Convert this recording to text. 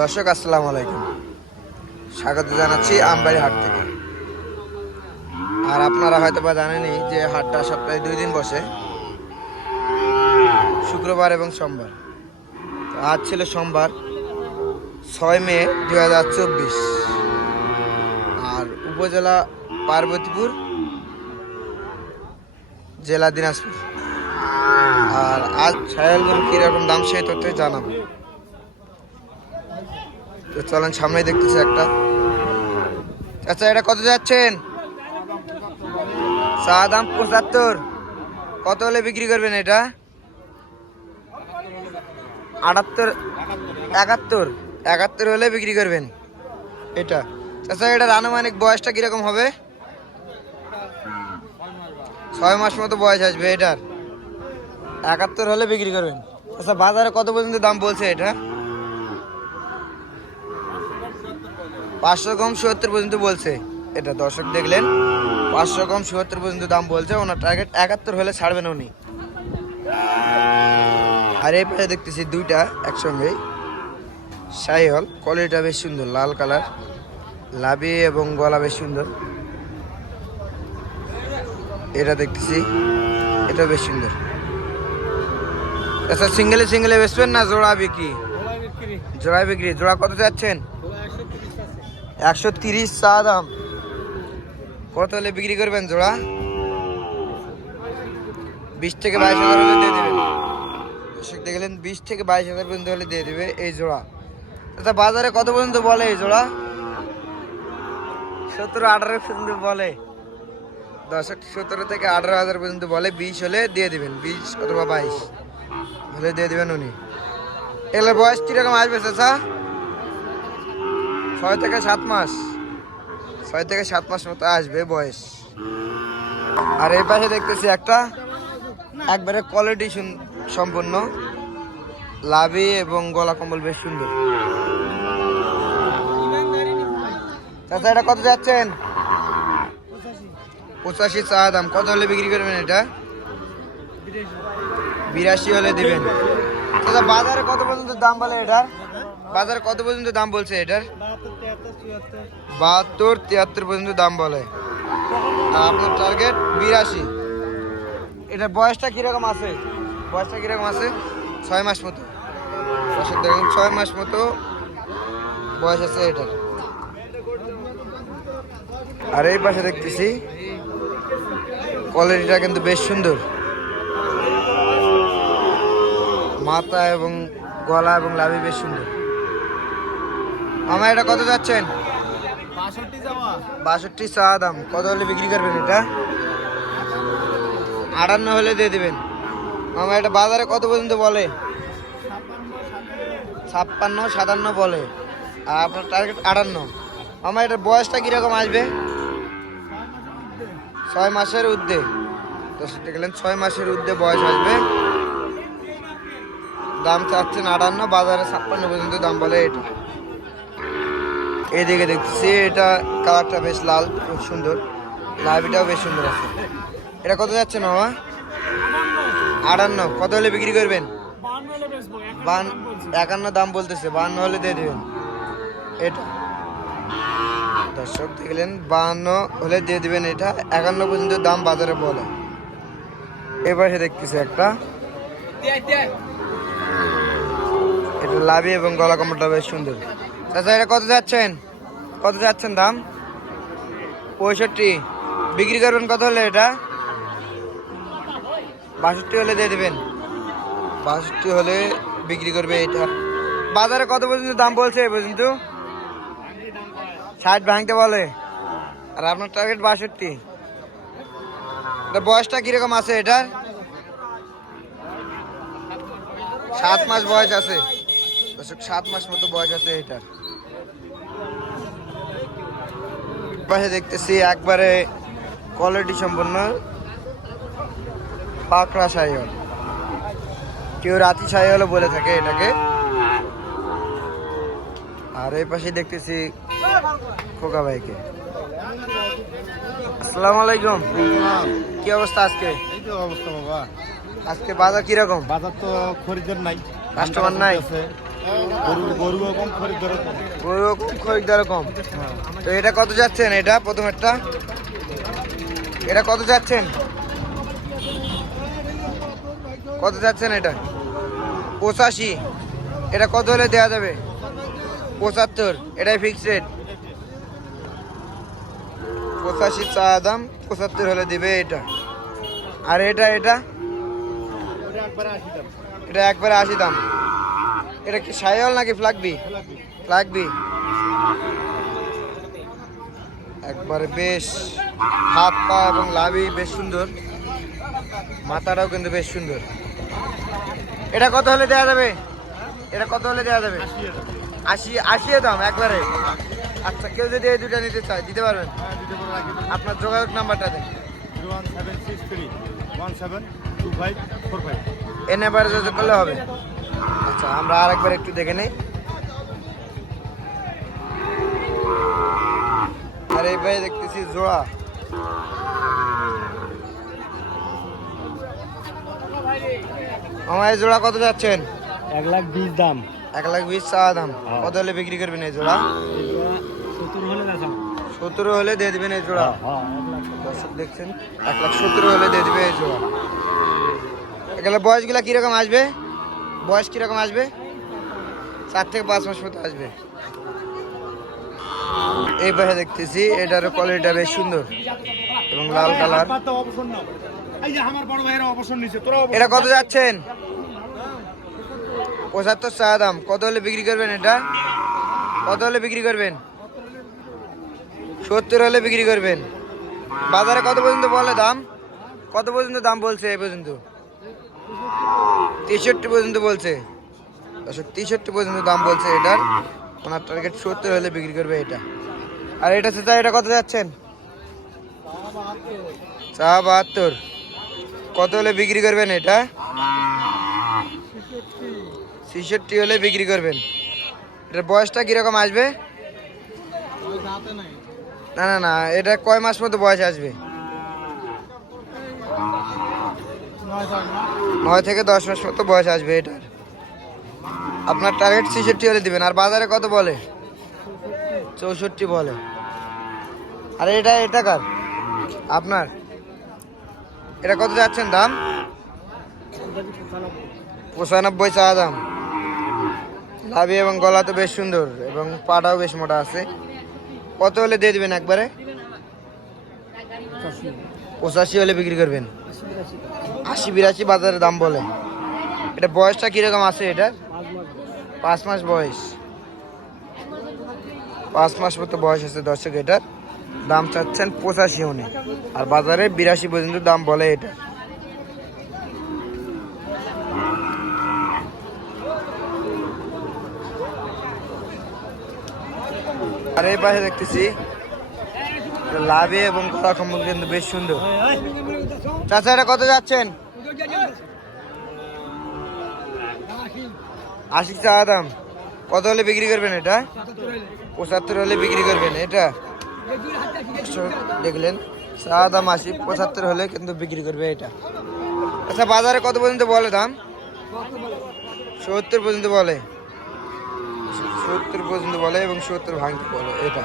দর্শক আসসালামু আলাইকুম, স্বাগত জানাচ্ছি আমবাড়ি হাট থেকে। আর আপনারা হয়তো বা জানেনই যে হাটটা সপ্তাহে 2 দিন বসে, শুক্রবার এবং সোমবার। তো আজ ছিল সোমবার 6 মে 2024, আর উপজেলা পার্বতীপুর, জেলা দিনাজপুর। আর আজ ছায়াল গরু কিরকম দাম সেই তথ্য জানাবো। তো চলেন, সামনেই দেখতেছি একটা। আচ্ছা, এটা কত যাচ্ছেন? চা দাম 75। কত হলে বিক্রি করবেন এটা? 78, 71, 71 হলে বিক্রি করবেন এটা। আচ্ছা, এটার আনুমানিক বয়সটা কিরকম হবে? 6 মাস মতো বয়স আসবে এটার। 71 হলে বিক্রি করবেন। আচ্ছা, বাজারে কত পর্যন্ত দাম বলছে এটা? 500 কম 70 পর্যন্ত বলছে এটা। দর্শক দেখলেন, 500 কম 70 পর্যন্ত দাম বলছে। ওনার টার্গেট 71 হলে ছাড়বেন উনি। আর এই পাশে দেখতেছি দুইটা একসঙ্গে শাহিওয়াল, কোয়ালিটিটা বেশ সুন্দর, লাল কালার, লাভি এবং গলা বেশ সুন্দর। এটা দেখতেছি, এটা বেশ সুন্দর। আচ্ছা, সিঙ্গেলে সিঙ্গেলে বেচবেন না জোড়া বিক্রি? জোড়া বিক্রি। জোড়া কত যাচ্ছেন? 130 চা দাম। কত হলে বিক্রি করবেন জোড়া? 20 থেকে 22 হাজার হলে দিয়ে দেবেন। দেখলেন, 20 থেকে 22 হাজার পর্যন্ত হলে দিয়ে দেবে এই জোড়া। আচ্ছা, বাজারে কত পর্যন্ত বলে এই জোড়া? 17-18 পর্যন্ত বলে। 17 থেকে 18 হাজার পর্যন্ত বলে। 20 হলে দিয়ে দিবেন, 20 অথবা 22 হলে দিয়ে দিবেন উনি। এগুলোর বয়স কিরকম আসবে চাচা? 6 থেকে 7 মাস। 6 থেকে 7 মাস মতো আসবে বয়স। আর এই পাশে দেখতেছি একটা একবারে কোয়ালিটি সম্পূর্ণ, লাভি এবং গলা কম্বল বেশ সুন্দর। চাচা, এটা কত যাচ্ছেন? 85 চা দাম। কত হলে বিক্রি করবেন এটা? 82 হলে দিবেন। চাচা, বাজারে কত পর্যন্ত দাম বলে এটার? বাজারে কত পর্যন্ত দাম বলছে এটার? 72-73 পর্যন্ত দাম বলে। আর আপনার টার্গেট 82। এটার বয়সটা কিরকম আছে? বয়সটা কিরকম আছে? 6 মাস মতো। দেখুন, 6 মাস মতো বয়স আছে এটার। আর এই পাশে দেখতেছি কোয়ালিটিটা কিন্তু বেশ সুন্দর, মাথা এবং গলা এবং লাভি বেশ সুন্দর। আমার এটা কত যাচ্ছেন? 62 চা দাম। কত হলে বিক্রি করবেন এটা? 58 হলে দিয়ে দেবেন। আমার এটা বাজারে কত পর্যন্ত বলে? 56-57 বলে। আর আপনার টার্গেট 58। আমার এটার বয়সটা কিরকম আসবে? 6 মাসের ঊর্ধ্বে। তো সেটা গেলেন, 6 মাসের ঊর্ধ্বে বয়স আসবে। দাম চাচ্ছেন 58, বাজারে 56 পর্যন্ত দাম বলে এটা। এইদিকে দেখতেছি এটা কালারটা বেশ লাল, খুব সুন্দর, লাভিটাও বেশ সুন্দর আছে। এটা কত যাচ্ছে মামা? 58। কত হলে বিক্রি করবেন? 51 দাম বলতেছে, 52 হলে দিয়ে দেবেন এটা। দর্শক দেখলেন, 52 হলে দিয়ে দিবেন এটা। 51 পর্যন্ত দাম বাজারে বলে। এপাশে দেখতেছি একটা, এটা লাভি এবং গলা কাপড়টা বেশ সুন্দর। আচ্ছা, এটা কত যাচ্ছেন? কত যাচ্ছেন দাম? 65। বিক্রি করবেন কত হলে এটা? 62 হলে দিয়ে দেবেন। 62 হলে বিক্রি করবে এটা। বাজারে কত পর্যন্ত দাম বলছে এ পর্যন্ত? 60 ভাঙতে বলে। আর আপনার টার্গেট 62। বয়সটা কিরকম আছে এটার? 7 মাস বয়স আছে। 7 মাস মতো বয়স আছে এটার। পাশে দেখতেছি একবারে কোয়ালিটি সম্পন্ন পাকড়া শাহিওয়াল, কেউ রাতি শাহিওয়ালও বলে থাকে এটাকে। আর এই পাশে দেখতেছি খোকা ভাইকে। আসসালামু আলাইকুম। কি অবস্থা আজকে? এই তো অবস্থা বাবা। আজকে বাজার কিরকম? বাজার তো খরিদের নাই, কাস্টমার নাই। গরুও কম, খরিদ্দারও কম। গরুও কম, খরিদ্দারও কম। তো এটা কত যাচ্ছেন? এটা প্রথমেরটা, এটা কত যাচ্ছেন? কত যাচ্ছেন এটা? 85। এটা কত হলে দেওয়া যাবে? 75। এটাই ফিক্সড রেট। 85 চা দাম, 75 হলে দিবে এটা। আর এটা এটা এটা একবারে 80 দাম। এটা কি সাইওয়াল নাকি ফ্লাগবি? ফ্লাগবি। একবারে বেশ হাত পা এবং লাভি বেশ সুন্দর, মাথাটাও কিন্তু বেশ সুন্দর। এটা কত হলে দেওয়া যাবে? এটা কত হলে দেওয়া যাবে? 80। 80 দাম একবারে। আচ্ছা, কেউ যদি এই দুটা নিতে চায় দিতে পারবেন? আপনার যোগাযোগ নাম্বারটা দেন। 01763172545। এ নাম্বারে যোগাযোগ করলে হবে। আচ্ছা, আমরা আর একবার একটু দেখে নেই। আর এই ভাই দেখতেছি জোড়া। আমার এই জোড়া কত যাচ্ছেন? 1,20,000 দাম। 1,20,000 চা দাম। কত হলে বিক্রি করবেন এই জোড়া? 70 হলে দিয়ে দিবেন এই জোড়া। দর্শক দেখছেন, 1,70,000 হলে দিয়ে দিবে এই জোড়া। এগুলো বয়সগুলা কিরকম আসবে? বয়স কিরকম আসবে? 4 থেকে 5 মাস মতো আসবে। এই পাশে দেখতেছি এটার কোয়ালিটিটা বেশ সুন্দর এবং লাল কালার। এটা কত যাচ্ছেন? 75 চা দাম। কত হলে বিক্রি করবেন এটা? কত হলে বিক্রি করবেন? 70 হলে বিক্রি করবেন। বাজারে কত পর্যন্ত বলে দাম? কত পর্যন্ত দাম বলছে এই পর্যন্ত? 63 পর্যন্ত বলছে। 63 পর্যন্ত দাম বলছে এটার। ওনার টার্গেট 70 হলে বিক্রি করবে এটা। আর এটা চাচা, এটা কত যাচ্ছেন? চা 72। কত হলে বিক্রি করবেন এটা? 66 হলে বিক্রি করবেন। এটার বয়সটা কিরকম আসবে? না না না, এটা কয় মাস মতো বয়স আসবে? 9 থেকে 10 মাস মতো বয়স আসবে এটার। আপনার টার্গেট 66 হলে দিবেন। আর বাজারে কত বলে? 64 বলে। আর এটা কার? আপনার। এটা কত যাচ্ছেন দাম? 95 চা দাম। লাভি এবং গলা তো বেশ সুন্দর এবং পাটাও বেশ মোটা আছে। কত হলে দিয়ে দিবেন একবারে? 85 হলে বিক্রি করবেন। 80-82 বাজারে দাম বলে। এটা বয়সটা কিরকম আছে এটা? 5 মাস বয়স। 5 মাস মতো বয়স আছে দর্শক। এটার দাম চাচ্ছেন 85 হনে। আর বাজারে 82 পর্যন্ত দাম বলে এটা। আর এই পাশে দেখতেছি লাভে এবং কলা কম্বল কিন্তু বেশ সুন্দর। চাচা, এটা কত যাচ্ছেন? 80 চা দাম। কত হলে বিক্রি করবেন এটা? 75 হলে বিক্রি করবেন এটা। দেখলেন, চা দাম 80, 75 হলে কিন্তু বিক্রি করবে এটা। আচ্ছা, বাজারে কত পর্যন্ত বলে দাম? 70 পর্যন্ত বলে। 70 পর্যন্ত বলে এবং 70 ভাঙতে বলে এটা।